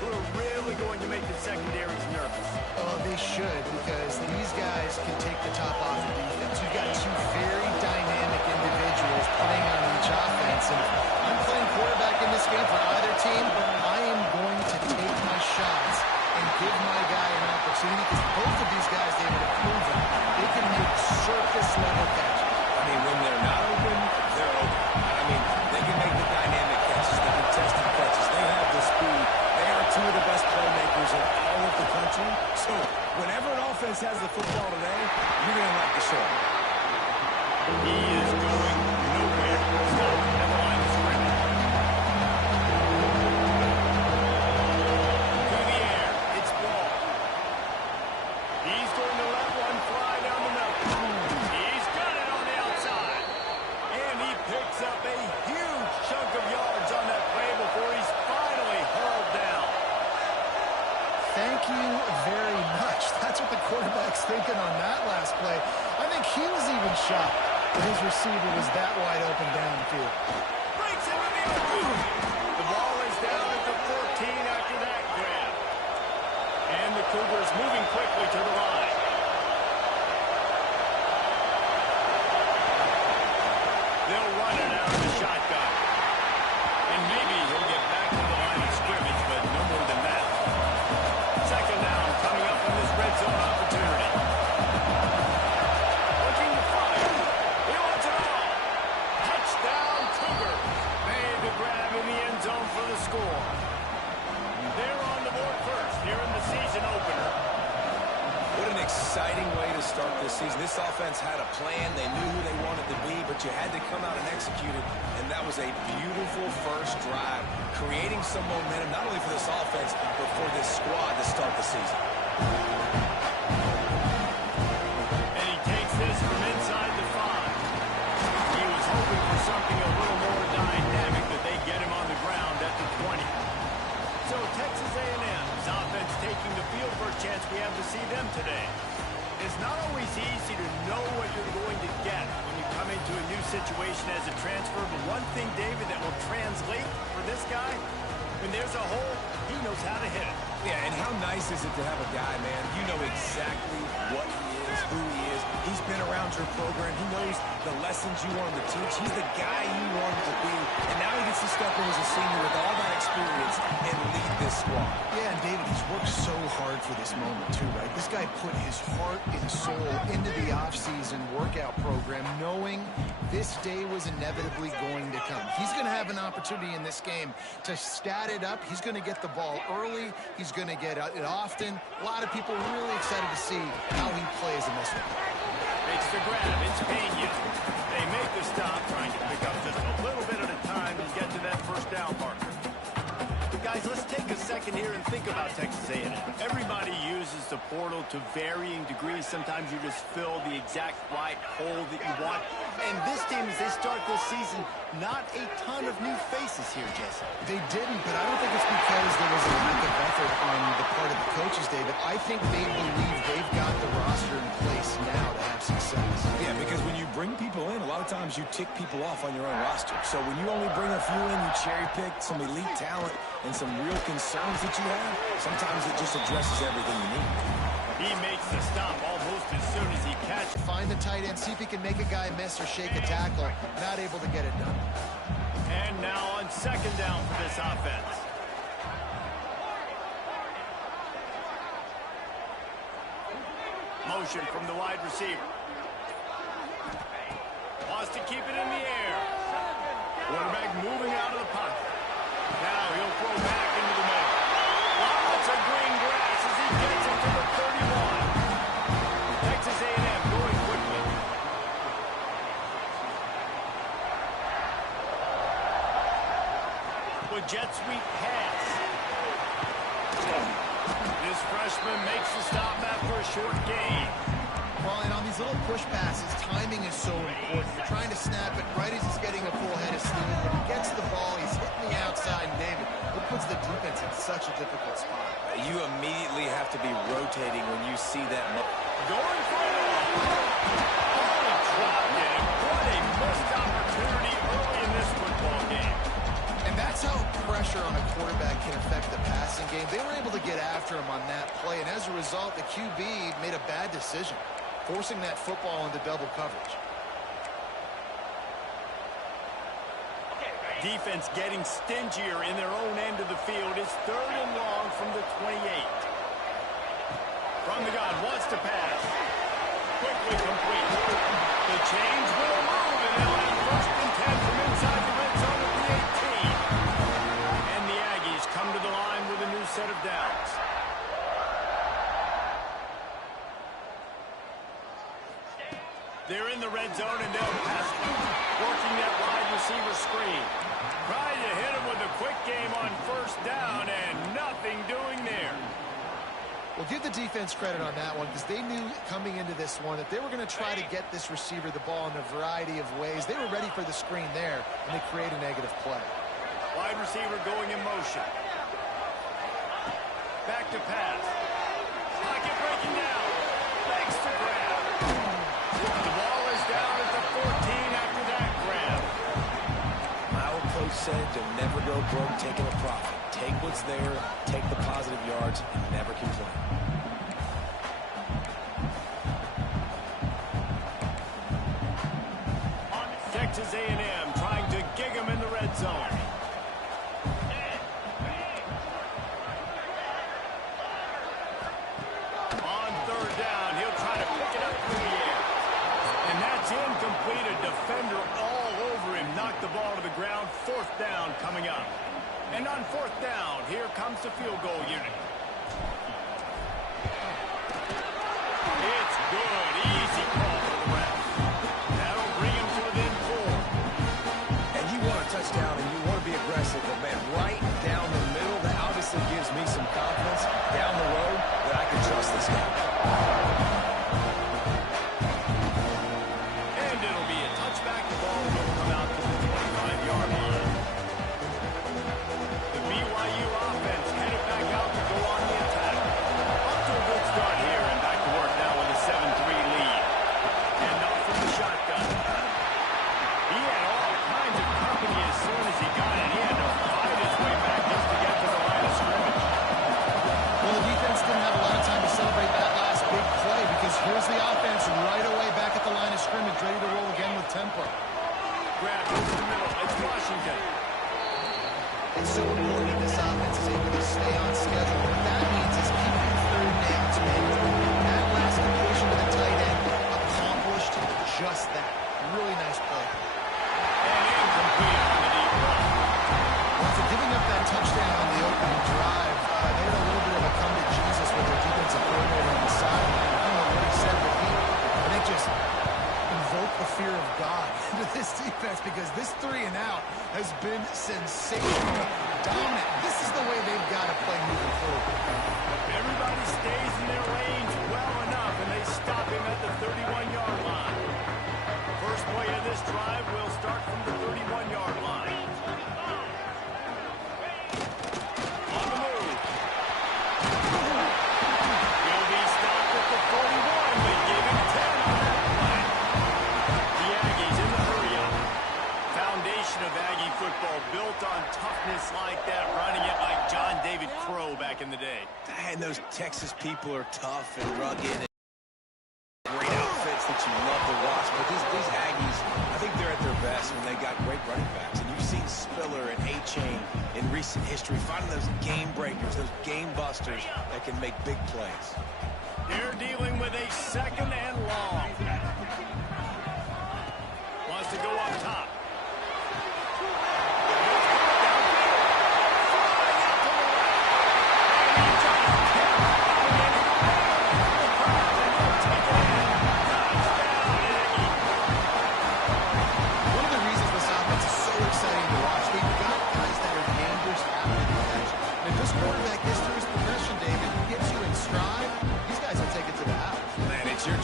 who are really going to make the secondaries nervous. Oh, they should, because these guys can take the top off the defense. You've got two very dynamic individuals playing on each offense, and I'm playing quarterback in this game for either team. I am going to take my shots and give my guy an opportunity, because both of these guys, David, have proven they can make surface-level catches. I mean, when they're not open, they're open. I mean, they can make the dynamic catches, the contested catches. They have the speed. They are two of the best playmakers in all of the country. So whenever an offense has the football today, you're going to like the show. He is going nowhere. Stop at the line of scrimmage. To the air. It's ball. He's going to let one fly down the middle. He's got it on the outside. And he picks up a huge chunk of yards on that play before he's finally hauled down. Thank you very much. That's what the quarterback's thinking on that last play. I think he was even shocked that his receiver was that wide open downfield. Breaks into the open. The ball is down at the 14 after that grab. And the Cougars moving quickly to the line. They'll run it out of the shotgun. And maybe he'll get back to the line of scrimmage, but no more than that. Second down coming up on this red zone opportunity. Looking to fire. He wants it all. Touchdown, Cougars. Made the grab in the end zone for the score. They're on the board first here in the season opener. What an exciting way to start this season. This offense had a plan. They knew who they wanted to be, but you had to come out and execute it. And that was a beautiful first drive, creating some momentum, not only for this offense, but for this squad to start the season. And he takes this from inside the 5. He was hoping for something a little more dynamic, but they get him on the ground at the 20. So Texas A&M's offense taking the field for a chance we have to see them today. It's not always easy to know what you're going to get when you come into a new situation as a transfer, but one thing, David, that will translate for this guy, when there's a hole, he knows how to hit it. Yeah, and how nice is it to have a guy, man, you know exactly what he is, who he is. He's been around your program. He knows the lessons you want him to teach. He's the guy you want him to be. And now he gets to step in as a senior with all that experience and lead this squad. Yeah, and David, he's worked so hard for this moment too, right? This guy put his heart and soul into the offseason workout program, knowing this day was inevitably going to come. He's going to have an opportunity in this game to stat it up. He's going to get the ball early. He's going to get it often. A lot of people really excited to see how he plays in this one. Makes the grab. It's Pena. They make the stop, trying to pick up just a little bit at a time and get to that first down marker. Guys, let's take a second here and think about Texas A&M. Everybody uses the portal to varying degrees. Sometimes you just fill the exact right hole that you want. And this team, as they start this season, not a ton of new faces here, Jesse. They didn't, but I don't think it's because there was a lack of effort on the part of the coaches, David. I think they believe they've got the roster in place now to have success. Yeah, because when you bring people in, a lot of times you tick people off on your own roster. So when you only bring a few in, you cherry-pick some elite talent and some real concerns that you have, sometimes it just addresses everything you need. He makes the stop almost as soon as he catches. Find the tight end, see if he can make a guy miss or shake a tackle. Not able to get it done. And now on second down for this offense. Motion from the wide receiver. Wants to keep it in the air. Quarterback moving out of the pocket. Now he'll throw back into the middle. Lots of green grass as he gets it to the 31. Texas A&M going quickly. With jet sweep pass. This freshman makes the stop after a short gain. Well, and on these little push passes, timing is so important. You're trying to snap it right as he's getting a full head of steam. When he gets the ball, he's hitting the outside, and David, it puts the defense in such a difficult spot. You immediately have to be rotating when you see that. Going for it. Oh, dropped it. What a missed opportunity early in this football game. And that's how pressure on a quarterback can affect the passing game. They were able to get after him on that play, and as a result, the QB made a bad decision, forcing that football into double coverage. Defense getting stingier in their own end of the field. It's 3rd and long from the 28. From the gun, wants to pass. Quickly complete. The change will move, and they'll have 1st and 10 from inside the red zone at the 18. And the Aggies come to the line with a new set of downs. They're in the red zone, and they'll pass it. Working that wide receiver screen. Trying to hit him with a quick game on 1st down, and nothing doing there. Well, give the defense credit on that one because they knew coming into this one that they were going to try to get this receiver the ball in a variety of ways. They were ready for the screen there, and they create a negative play. Wide receiver going in motion. Back to pass. Pocket breaking down. Legs to grab. The ball is down at the 14 after that grab. My old coach said, "Don't never go broke taking a profit. Take what's there, take the positive yards, and never complain." Texas A&M trying to gig him in the red zone. On 3rd down, he'll try to pick it up through the air. And that's incomplete. A defender all over him. Knocked the ball to the ground. 4th down coming up. And on 4th down, here comes the field goal unit. It's good. Easy call for the ref. That'll bring him to within 4. And you want a touchdown and you want to be aggressive, but man, right down the middle, that obviously gives me some confidence down the road that I can trust this guy. And it'll be a touchback. The ball will come out to the 25-yard line. The BYU offense headed back out to go on the attack. Up to a good start here and back to work now with a 7-3 lead. And off from the shotgun. He had all kinds of company as soon as he got it. He had to fight his way back just to get to the line of scrimmage. Well, the defense didn't have a lot of time to celebrate that last big play because here's the offense right away back at the line of scrimmage, ready to roll again with tempo. Grab into the middle. It's Washington. It's so important that this offense is able to stay on schedule. What that means is keeping 3rd downs manageable. That last completion to the tight end accomplished just that. Really nice play. And incomplete on the deep ball. After giving up that touchdown on the opening drive, they had a little bit of a come to Jesus with their defensive coordinator on the sideline. I don't know what he said, but I think just invoked the fear of God into this defense because this 3-and-out has been sensational, dominant. This is the way they've got to play moving forward. Everybody stays in their lanes well enough, and they stop him at the 31-yard line. First play of this drive will start from the 31-yard line. On the move. He'll be stopped at the 41, but give him 10 on that play. The Aggies in the hurry-up. Foundation of Aggie football built on toughness like that, running it like John David Crow back in the day. And those Texas people are tough and rugged and great outfits that you love to watch. But these Aggies, I think they're at their best when they got great running backs. And you've seen Spiller and A-Chain in recent history finding those game breakers, those game busters that can make big plays. They're dealing with a 2nd and long. Wants to go up top.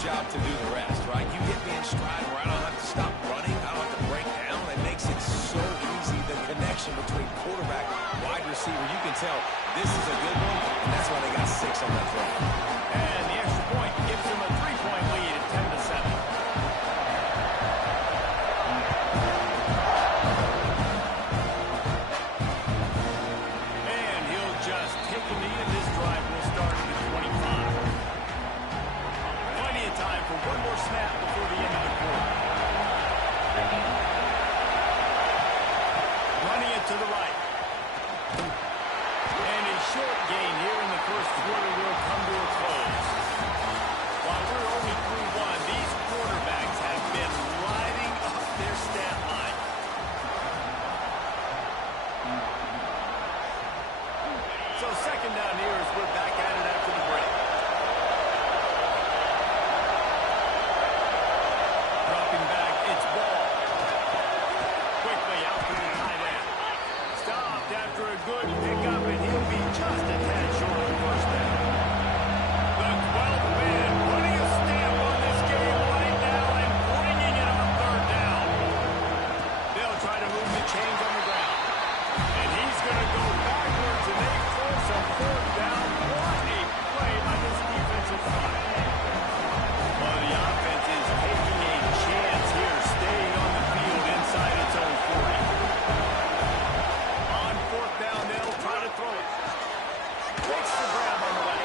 Job to do the rest, right? You hit me in stride where I don't have to stop running. I don't have to break down. It makes it so easy, the connection between quarterback and wide receiver. You can tell this is a good one, and that's why they got 6 on that throw. And the extra point gives them a 3-point lead at 10-7. chains on the ground. And he's going to go backwards, and they force a fourth down. What a play by this defensive line. Well, the offense is taking a chance here, staying on the field inside its own 40. On fourth down, they'll try to throw it. Makes the grab on the way.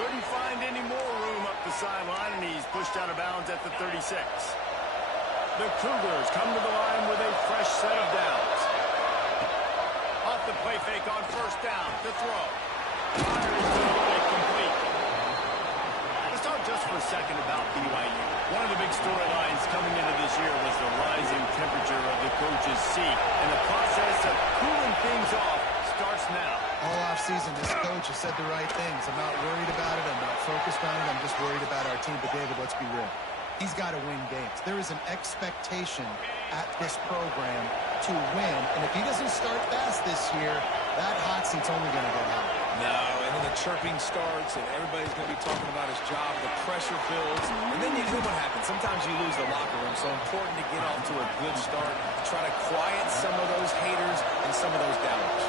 Couldn't find any more room up the sideline, and he's pushed out of bounds at the 36. The Cougars come to the line with a fresh set of downs. Off the play fake on first down to throw. Fires to the right, complete. Let's talk just for a second about BYU. One of the big storylines coming into this year was the rising temperature of the coach's seat, and the process of cooling things off starts now. All offseason, this coach has said the right things. I'm not worried about it. I'm not focused on it. I'm just worried about our team. But, David, let's be real. He's got to win games. There is an expectation at this program to win. And if he doesn't start fast this year, that hot seat's only going to get hot. No, and then the chirping starts, and everybody's going to be talking about his job. The pressure builds, and then you know what happens. Sometimes you lose the locker room, so important to get off to a good start. Try to quiet some of those haters and some of those doubters.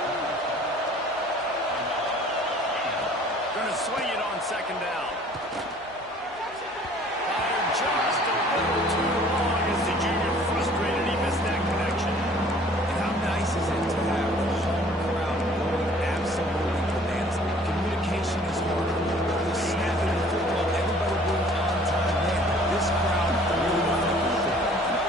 Going to swing it on second down. Fired just a little too long as the junior frustrated. He missed that connection. And how nice is it to have the home crowd going absolutely bananas? Communication is harder. The snapping of football, everybody being on time there. This crowd really affected the football.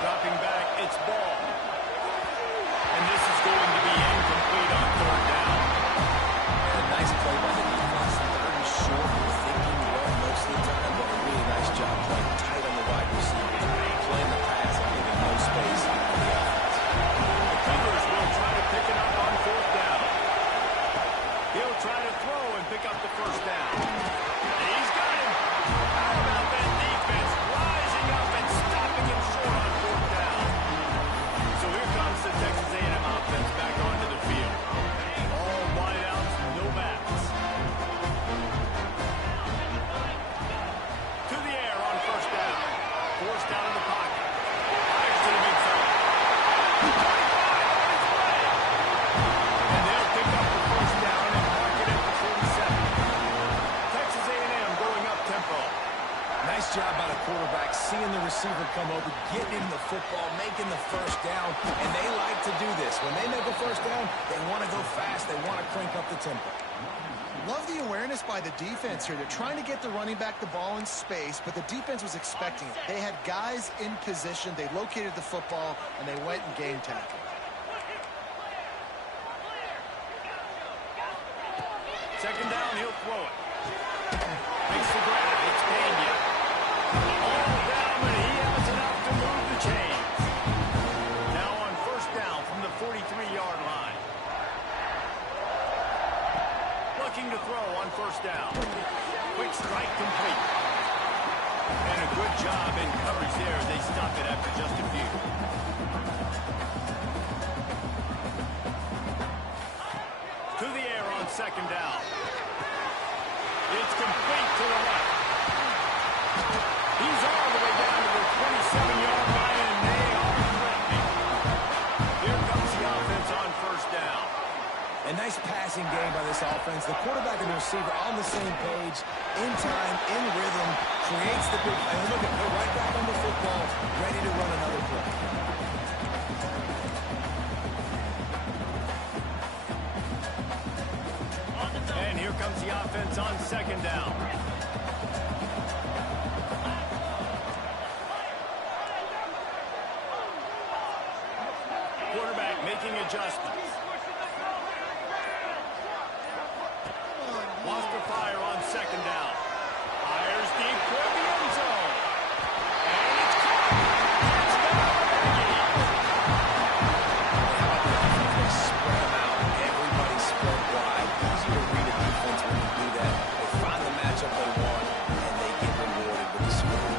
Dropping back, it's ball. And this is going to be incomplete on third down. And a nice play by the defense. Third and short, you're thinking well most of the time, but a really nice job playing tight on the wide receiver, playing the pass and giving no space for the offense. The Cougars will try to pick it up on fourth down. He'll try to throw and pick up the first down. And he's got him. How about that defense rising up and stopping him short on fourth down? So here comes the Texas A&M offense back onto the field. All wideouts, no backs. To the air on first down. Forced out of the pocket. Fires to the big fella. 25 on his way. And they'll pick up the first down and mark it at the 47. Texas A&M going up tempo. Nice job by the quarterback, seeing the receiver come over, getting him the football, making the first down, and they like to do this. When they make a first down, they want to go fast, they want to crank up the tempo. Love the awareness by the defense here. They're trying to get the running back the ball in space, but the defense was expecting it. They had guys in position. They located the football, and they went and game tackled. Second down, he'll throw it. Makes the grab. It's Pena. All down, but he has enough to move the chains. Now on first down from the 43-yard line. Looking to throw on first down. Quick strike complete. And a good job in coverage there. They stop it after just a few. To the air on second down. It's complete to the left. He's all the way down to the 27-yard line, and they are threatening. Here comes the offense on first down. A nice passing game by this offense. The quarterback and the receiver on the same page, in time, in rhythm, creates the big play. Look at, they're right back on the football, ready to run another play. And here comes the offense on second down. Quarterback making adjustments. Wants to fire on second down. Fires deep toward the end zone. And it's caught. They spread them out. Everybody spread wide. Easy to read a defense when you do that. They find the matchup they want, and they get rewarded with the score.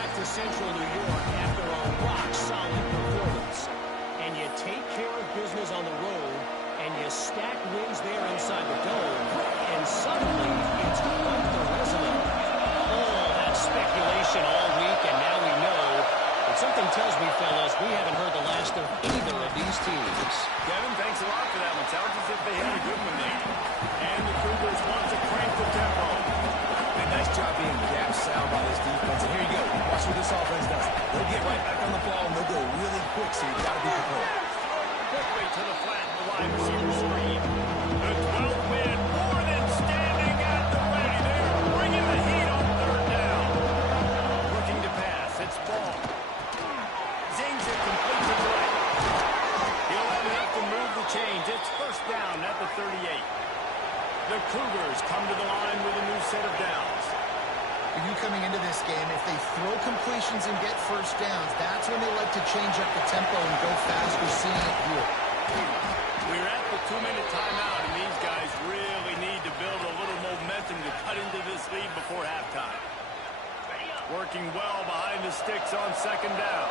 back to Central New York after a rock-solid performance. And you take care of business on the road, and you stack wins there inside the dome, and suddenly it's quite the resume. Oh, that speculation all week, and now we know. But something tells me, fellas, we haven't heard the last of either of these teams. Kevin, thanks a lot for that one. Sounds as if they had a good one there. And the Cougars want to crank the tempo. And nice job being gap sound by this defense. And here you go. Watch what this offense does. They'll get right back on the ball, and they'll go really quick, so you've got to be prepared. Quickly to the flat, the wide receiver screen. The 12th man more than standing at the ready. They are bringing the heat on third down. Looking to pass. It's ball. Zings it complete to the right. He'll have enough to move the chains. It's first down at the 38. The Cougars come to the line with a new set of downs. For you coming into this game, if they throw completions and get first downs, that's when they like to change up the tempo and go fast. We're seeing it here. We're at the 2-minute timeout, and these guys really need to build a little momentum to cut into this lead before halftime. Working well behind the sticks on second down.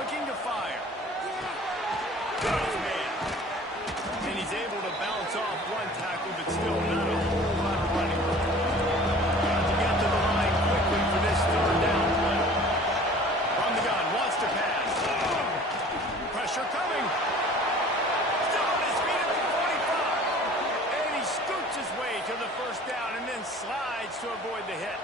Looking to fire. Good man. And he's able to bounce off one tackle, but still not a whole lot of running room. Got to get to the line quickly for this third down play. From the gun, wants to pass. Pressure coming. Still on his feet at the 45. And he scoots his way to the first down and then slides to avoid the hit.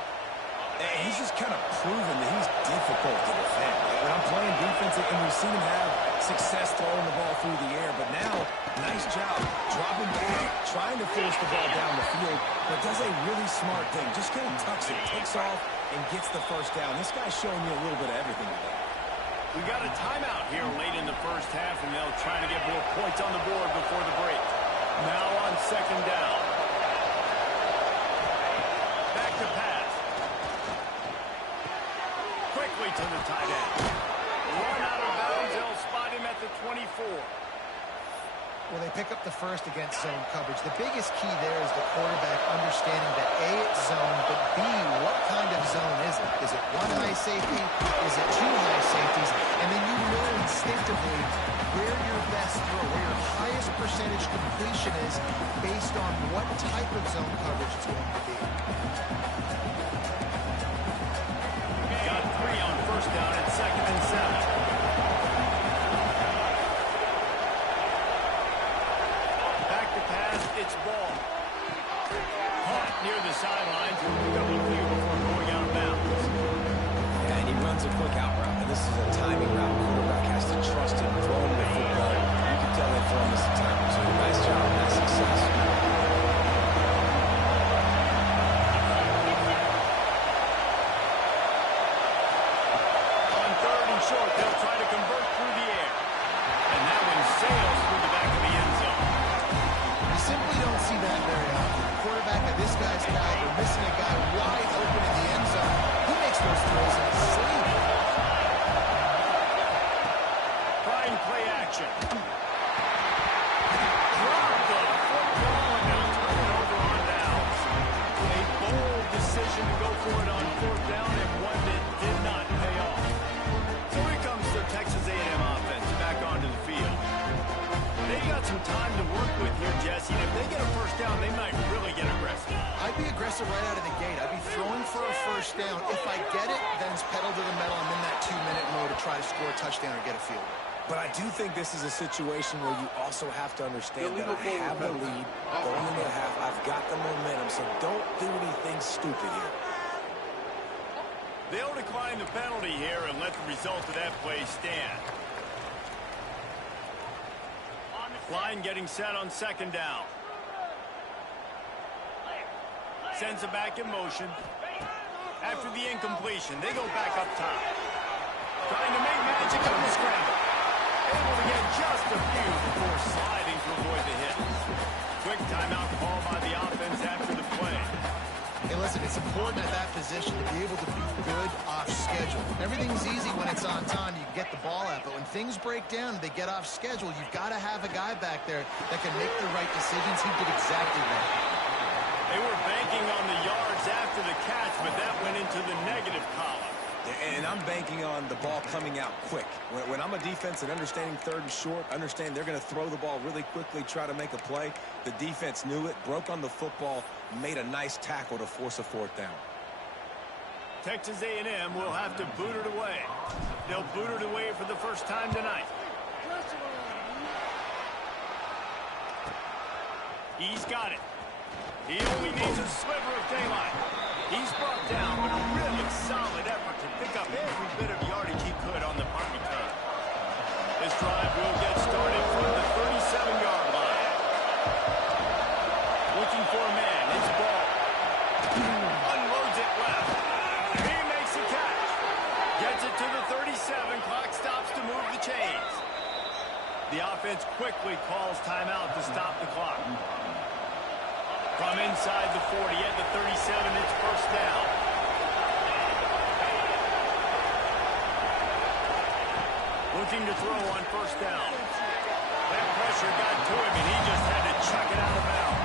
And he's just kind of proven that he's difficult to defend. When I'm playing defense, and we've seen him have success throwing the ball through the air, but now, nice job dropping back, trying to force the ball down the field, but does a really smart thing. Just kind of tucks it, takes off, and gets the first down. This guy's showing you a little bit of everything today. We got a timeout here late in the first half, and they'll try to get more points on the board before the break. Now on second down. Back to pass. Quickly to the tight end. Run out of bounds. They'll spot him at the 24. Well, they pick up the first against zone coverage. The biggest key there is the quarterback understanding that A, it's zone, but B, what kind of zone is it? Is it one high safety? Is it two high safeties? And then you know instinctively where your best throw, where your highest percentage completion is based on what type of zone coverage it's going to be. Got 3 on first down at 2nd and 7. It's ball. Caught near the sidelines. Double clear before going out of bounds. Yeah, and he runs a quick out route. And this is a timing route. Quarterback has to trust him throwing the football. You can tell they've thrown this a time or two. Nice job, nice success. On 3rd and short, they'll try to convert through the air. And that one sails through the back of the end zone. Simply don't see that very often. The quarterback of this guy's caliber missing a guy wide open in the end zone. He makes those throws in his sleep. Trying play action. Drop the football and they'll turn it over on downs. A bold decision to go for it on 4th down and one that did not pay off. So here comes the Texas A&M offense back onto the field. They got some time to work with here, Jesse. And if they get a first down, they might really get aggressive. I'd be aggressive right out of the gate. I'd be throwing for a first down. If I get it, then it's pedal to the metal. I'm in that 2-minute mode to try to score a touchdown or get a field goal. But I do think this is a situation where you also have to understand that I have the lead going into the half. I've got the momentum, so don't do anything stupid here. They'll decline the penalty here and let the result of that play stand. Line getting set on second down. Sends it back in motion. After the incompletion, they go back up top. Trying to make magic of the scramble. Able to get just a few before sliding to avoid the hit. Quick timeout call by the offense after the play. Hey, listen, it's important at that position to be able to be good off schedule. Everything's easy when it's on time. You can get the ball out. But when things break down, they get off schedule. You've got to have a guy back there that can make the right decisions. He did exactly that. They were banking on the yards after the catch, but that went into the negative column. And I'm banking on the ball coming out quick. When I'm a defense and understanding third and short, understand they're going to throw the ball really quickly, try to make a play. The defense knew it, broke on the football, made a nice tackle to force a fourth down. Texas A&M will have to boot it away. They'll boot it away for the first time tonight. He's got it. He only needs a sliver of daylight. He's brought down, but a really solid effort to pick up every bit of yardage he could on the punt return. This drive will get started from the 37-yard line. Looking for a man. It's ball. Unloads it left. He makes the catch. Gets it to the 37. Clock stops to move the chains. The offense quickly calls timeout to stop the clock. From inside the 40 at the 37, it's first down. Looking to throw on first down. That pressure got to him, and he just had to chuck it out of bounds.